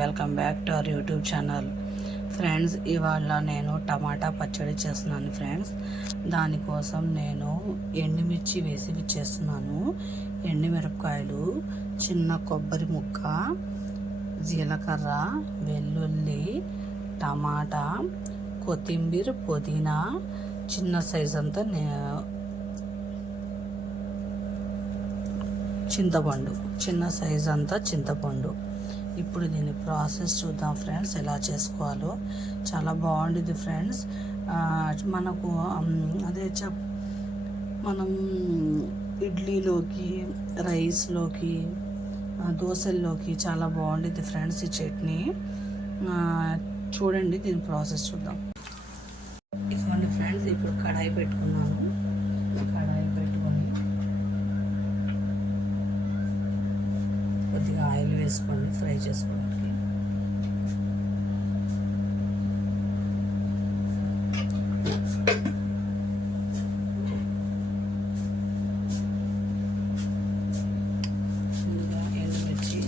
Welcome back to our YouTube channel. Friends, ఇవాళ నేను టమాటా పచ్చడి చేస్తున్నాను ఫ్రెండ్స్. దానికోసం నేను ఎండుమిర్చి వేసి చేస్తున్నాను. ఎండుమిరపకాయలు, చిన్న కొబ్బరి ముక్క, జీలకర్ర, వెల్లుల్లి, టమాటా, కొత్తిమీర, పుదీనా, చిన్న సైజ్ అంతా చింతపండు, చిన్న సైజ్ అంతా చింతపండు. ఇప్పుడు దీని ప్రాసెస్ చూద్దాం ఫ్రెండ్స్, ఎలా చేసుకోవాలో. చాలా బాగుంటుంది ఫ్రెండ్స్. మనకు మనం ఇడ్లీలోకి, రైస్లోకి, దోశల్లోకి చాలా బాగుంటుంది ఫ్రెండ్స్ ఈ చట్నీ. చూడండి, దీని ప్రాసెస్ చూద్దాం. ఇదిగోండి ఫ్రెండ్స్, ఇప్పుడు కడాయి పెట్టుకున్నాను. కడాయి పెట్టుకొని కొద్దిగా ఆయిల్ వేసుకోండి ఫ్రై చేసుకోవడానికి. ముందుగా ఎండుమిర్చి,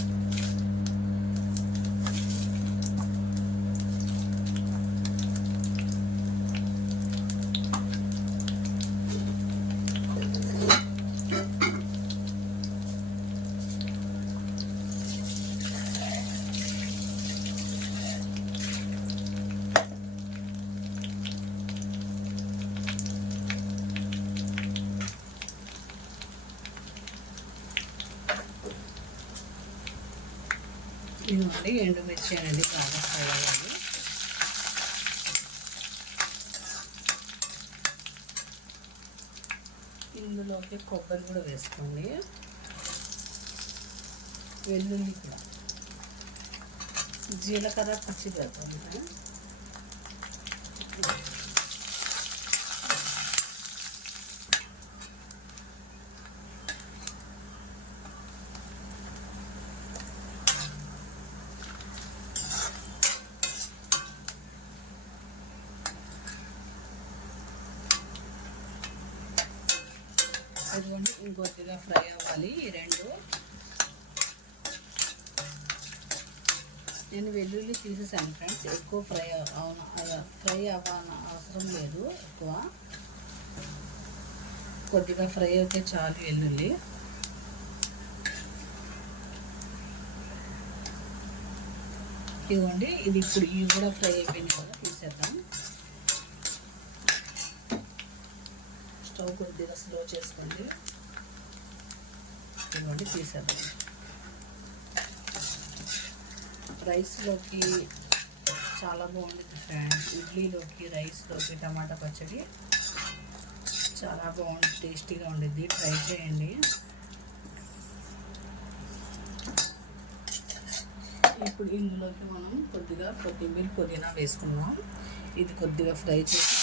ఇదిగోండి ఎండుమిర్చి అనేది బాగా ఫ్రై అవ్వాలి. ఇందులోకి కొబ్బరి కూడా వేసుకోండి, వెల్లుల్లి కూడా, జీలకర్ర పచ్చి పెడతాను. ఇదిగోండి, ఇంకొద్దిగా ఫ్రై అవ్వాలి ఈ రెండు. నేను వెల్లుల్లి తీసేసాను ఫ్రెండ్స్, ఎక్కువ ఫ్రై అవసరం లేదు. ఎక్కువ కొద్దిగా ఫ్రై అయితే చాలు వెల్లుల్లి. ఇదిగోండి, ఇది ఇప్పుడు ఇవి కూడా ఫ్రై అయిపోయింది కదా, తీసేద్దాం. స్టవ్ కొద్దిగా స్లో చేసుకోండి. ఇదిగోండి, తీసేద్దాం. రైస్లోకి చాలా బాగుంటుంది ఫ్రెండ్స్. ఇడ్లీలోకి, రైస్లోకి టమాటా పచ్చడి చాలా బాగుంటుంది, టేస్టీగా ఉండిద్ది. ట్రై చేయండి. ఇప్పుడు ఇందులోకి మనం కొద్దిగా కొత్తిమీర, పుదీనా వేసుకున్నాం. ఇది కొద్దిగా ఫ్రై చేసి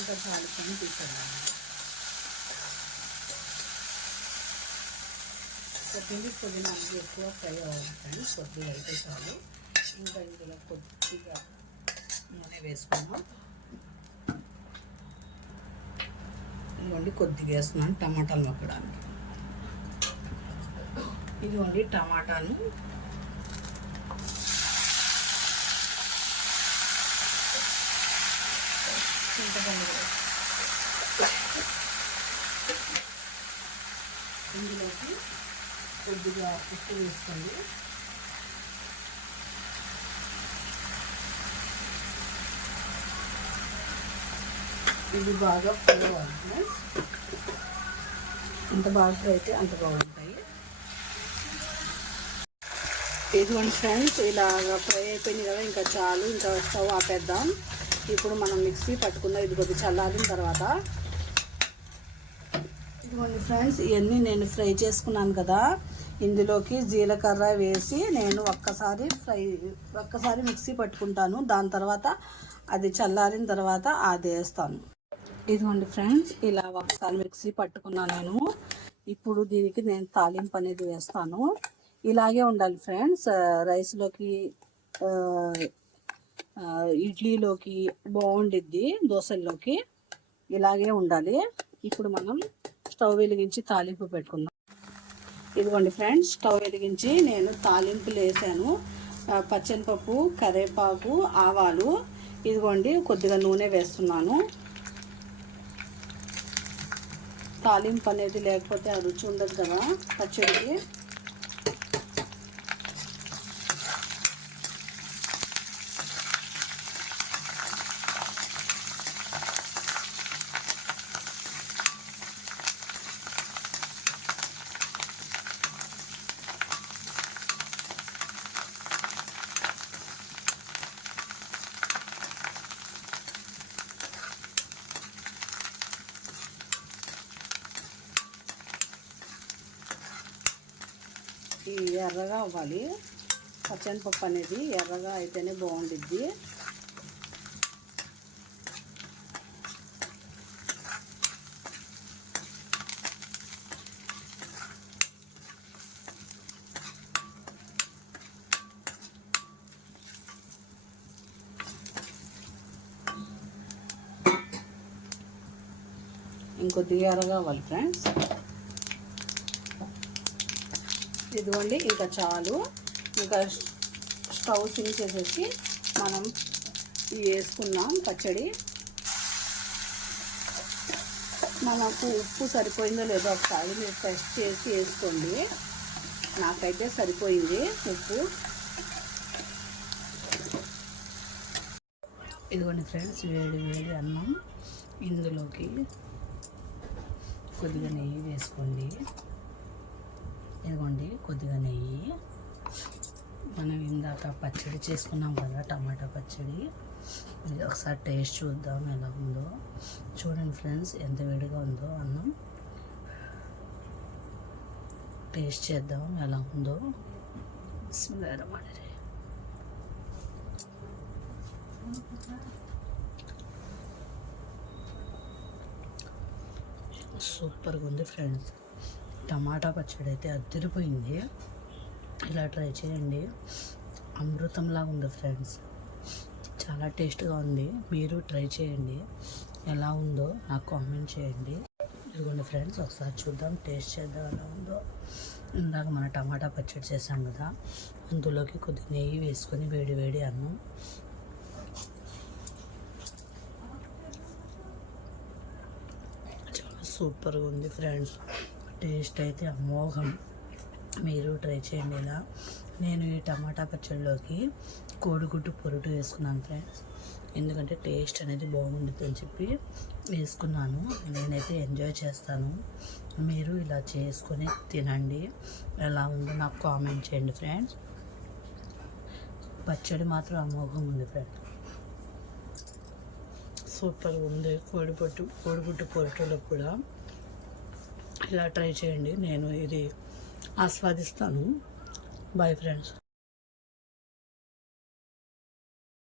ఇంకా చాలుకొని తీసేద్దాం. కొద్దిగా పుదీనా అనేది ఎక్కువ ఫ్రై అవ్వాలి ఫ్రెండ్స్, కొద్దిగా అయితే చాలు. ఇంకా ఇందులో కొద్దిగా నూనె వేసుకున్నాం. ఇదిగోండి, కొద్దిగా వేస్తున్నాను టమాటాలు నొక్కడానికి. ఇదిగోండి టమాటాలు, చింతపండు, ఇందులోకి కొద్దిగా ఉప్పు వేసుకోండి. ఇది బాగా ఫ్రై అవ్వాలి. ఎంత బాగా ఫ్రై అయితే అంత బాగుంటాయి. ఇదిగోండి ఫ్రెండ్స్, ఇలాగా ఫ్రై అయిపోయింది కదా, ఇంకా చాలు. ఇంకా స్టవ్ ఆపేద్దాం. ఇప్పుడు మనం మిక్సీ పట్టుకుందాం. ఇది కొద్దిగా చల్లారిన తర్వాత. ఇదిగోండి ఫ్రెండ్స్, ఇవన్నీ నేను ఫ్రై చేసుకున్నాను కదా, ఇందులోకి జీలకర్ర వేసి నేను ఒక్కసారి మిక్సీ పట్టుకుంటాను. దాని తర్వాత అది చల్లారిన తర్వాత అది వేస్తాను. ఇదిగోండి ఫ్రెండ్స్, ఇలా ఒకసారి మిక్సీ పట్టుకున్నా నేను. ఇప్పుడు దీనికి నేను తాలింపు అనేది వేస్తాను. ఇలాగే ఉండాలి ఫ్రెండ్స్. రైస్లోకి, ఇడ్లీలోకి బాగుండిద్ది, దోశల్లోకి ఇలాగే ఉండాలి. ఇప్పుడు మనం స్టవ్ వెలిగించి తాలింపు పెట్టుకుందాం. ఇదిగోండి ఫ్రెండ్స్, స్టవ్ వెలిగించి నేను తాలింపులు వేసాను. పచ్చెనపప్పు, కరివేపాకు, ఆవాలు. ఇదిగోండి కొద్దిగా నూనె వేస్తున్నాను. తాలింపు అనేది లేకపోతే ఆ రుచి ఉండదు కదా పచ్చడికి. ఈ ఎర్రగా అవ్వాలి. పచ్చనిపప్పు అనేది ఎర్రగా అయితేనే బాగుండిద్ది. ఇంకొద్దిగా ఎర్రగా అవ్వాలి ఫ్రెండ్స్. ఇదిగోండి, ఇంకా చాలు. ఇంకా స్టవ్ సిమ్ చేసేసి మనం వేసుకున్నాం పచ్చడి. మనకు ఉప్పు సరిపోయిందో లేదో ఒకసారి మీరు టెస్ట్ చేసి వేసుకోండి. నాకైతే సరిపోయింది ఉప్పు. ఇదిగోండి ఫ్రెండ్స్, వేడి వేడి అన్నం. ఇందులోకి కొద్దిగా నెయ్యి వేసుకోండి. ఇదిగోండి కొద్దిగా నెయ్యి. మనం ఇందాక పచ్చడి చేసుకున్నాం కదా, టమాటా పచ్చడి. ఇది ఒకసారి టేస్ట్ చూద్దాం ఎలా ఉందో. చూడండి ఫ్రెండ్స్, ఎంత వేడిగా ఉందో అన్నం. టేస్ట్ చేద్దాం ఎలా ఉందో. బిస్మిల్లాహిర్రహ్మానిర్రహీం. సూపర్గా ఉంది ఫ్రెండ్స్. టమాటా పచ్చడి అయితే అదిరిపోయింది. ఇలా ట్రై చేయండి. అమృతంలా ఉంది ఫ్రెండ్స్. చాలా టేస్ట్గా ఉంది. మీరు ట్రై చేయండి. ఎలా ఉందో నాకు కామెంట్ చేయండి. ఇదిగోండి ఫ్రెండ్స్, ఒకసారి చూద్దాం, టేస్ట్ చేద్దాం ఎలా ఉందో. ఇందాక మన టమాటా పచ్చడి చేసాం కదా, అందులోకి కొద్దిగా నెయ్యి వేసుకొని వేడి వేడి అన్నం. చాలా సూపర్గా ఉంది ఫ్రెండ్స్. టేస్ట్ అయితే అమోఘం. మీరు ట్రై చేయండి ఇలా. నేను ఈ టమాటా పచ్చడిలోకి కోడిగుడ్డు పొరుటు వేసుకున్నాను ఫ్రెండ్స్. ఎందుకంటే టేస్ట్ అనేది బాగుంటుంది అని చెప్పి వేసుకున్నాను. నేనైతే ఎంజాయ్ చేస్తాను. మీరు ఇలా చేసుకొని తినండి. ఎలా ఉందో నాకు కామెంట్ చేయండి ఫ్రెండ్స్. పచ్చడి మాత్రం అమోఘం ఉంది ఫ్రెండ్స్. సూపర్గా ఉంది. కోడిగుడ్డు పొరుటులో కూడా ఇలా ట్రై చేయండి. నేను ఇది ఆస్వాదిస్తాను. Bye friends.